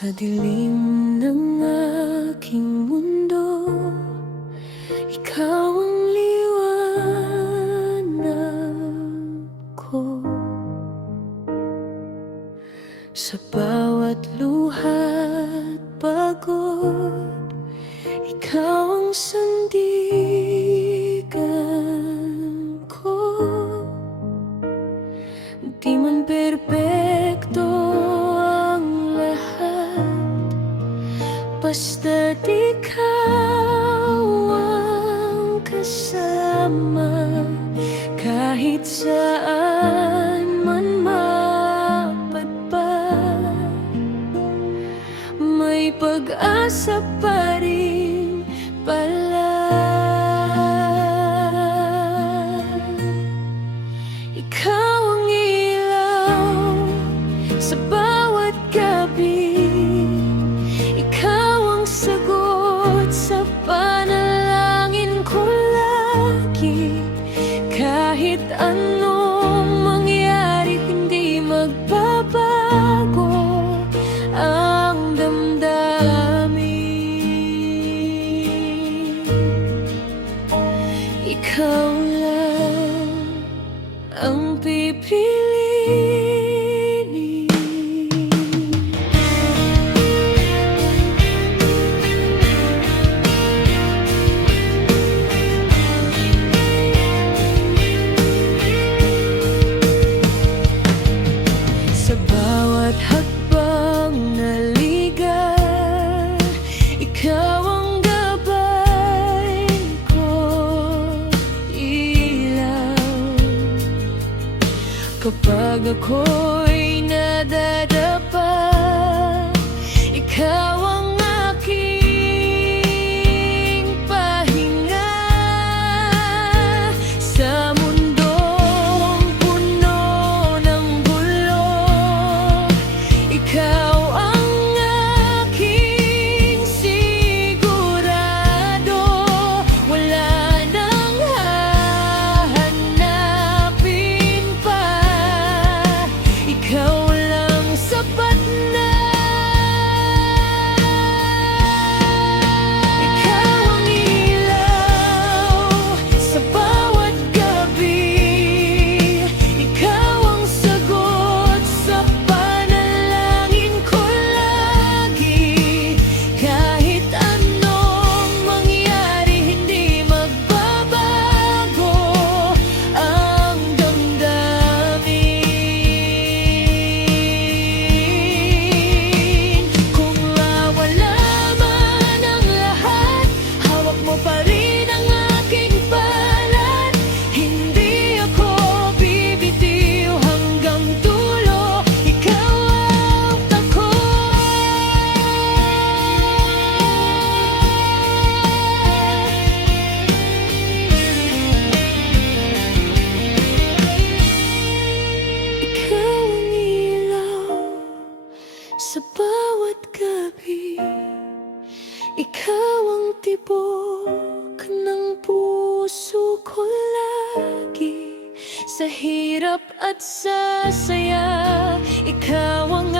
Sa dilim ng aking mundo, ikaw ang liwanag ko. Sa bawat luha't pagod, ikaw ang sandigan ko. Di man perpekto ang lahat, basta't ikaw ang kasama. Kahit saan man mapadpad, may pag-asa pa rin pala. Ikaw ang ilaw sa bawat gabi, ikaw ang sagot sa panalangin ko lagi. Kahit anong mangyari, hindi magbabago ang damdamin. Ikaw lang ang pipiliin. Sa bawat hakbang na ligaw, ikaw ang gabay ko, ilaw. Kapag ako'y nadadapa, ikaw ang aking pahinga. Sa mundong puno ng gulo, ikaw ang aking sigurado. Wala nang hahanapin pa, ikaw lang sapat na. Ikaw ang ilaw sa bawat gabi, ikaw ang sagot sa panalangin ko lagi. Kahit anong mangyari, hindi magbabago ang damdamin. Kung mawala man ang lahat, hawak mo pa rin ang aking palad. Hindi ako bibitiw hanggang dulo, ikaw ang tako. Ikaw ang ilaw sa bawat gabi, ikaw ang tibok ng puso ko lagi. Sa hirap at sa saya, ikaw ang